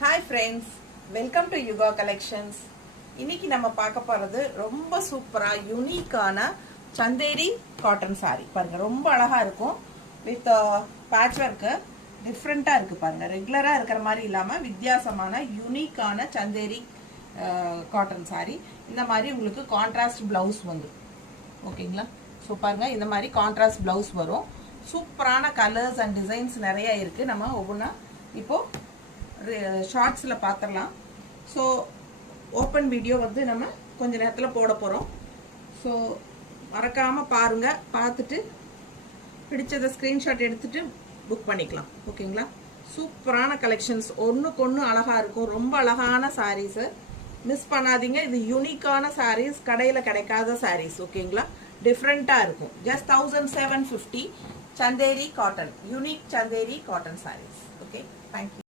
Hi friends, welcome to Yuga Collections. இன்னைக்கு நம்ம பார்க்க போறது ரொம்ப சூப்பரா யூனிக்கான சந்தேரி காட்டன் saree. பாருங்க ரொம்ப அழகா இருக்கும். வித் பேட்ச் வர்க் டிஃபரண்டா இருக்கு பாருங்க. ரெகுலரா இருக்கிற மாதிரி இல்லாம வித்தியாசமான யூனிக்கான சந்தேரி காட்டன் saree. இந்த மாதிரி உங்களுக்கு கான்ட்ராஸ்ட் பிளவுஸ் வந்து. ஓகேங்களா? சோ பாருங்க இந்த மாதிரி கான்ட்ராஸ்ட் பிளவுஸ் வரும். சூப்பரான கலர்ஸ் அண்ட் டிசைன்ஸ் நிறைய இருக்கு. நம்ம ஒவ்வொண்ணா இப்போ ஷார்ட்ஸ்ல பாத்திரலாம். ஸோ ஓப்பன் வீடியோ வந்து நம்ம கொஞ்ச நேரத்தில் போட போகிறோம். ஸோ மறக்காமல் பாருங்க, பார்த்துட்டு பிடிச்சதை ஸ்க்ரீன்ஷாட் எடுத்துட்டு புக் பண்ணிக்கலாம். ஓகேங்களா? சூப்பரான கலெக்ஷன்ஸ், ஒன்றுக்கு ஒன்று அழகாக இருக்கும். ரொம்ப அழகான சாரீஸு மிஸ் பண்ணாதீங்க. இது யூனிக்கான சாரீஸ், கடையில் கிடைக்காத சாரீஸ். ஓகேங்களா? டிஃப்ரெண்ட்டாக இருக்கும். Just 1750 Chanderi cotton, unique Chanderi cotton sarees. Okay, thank you.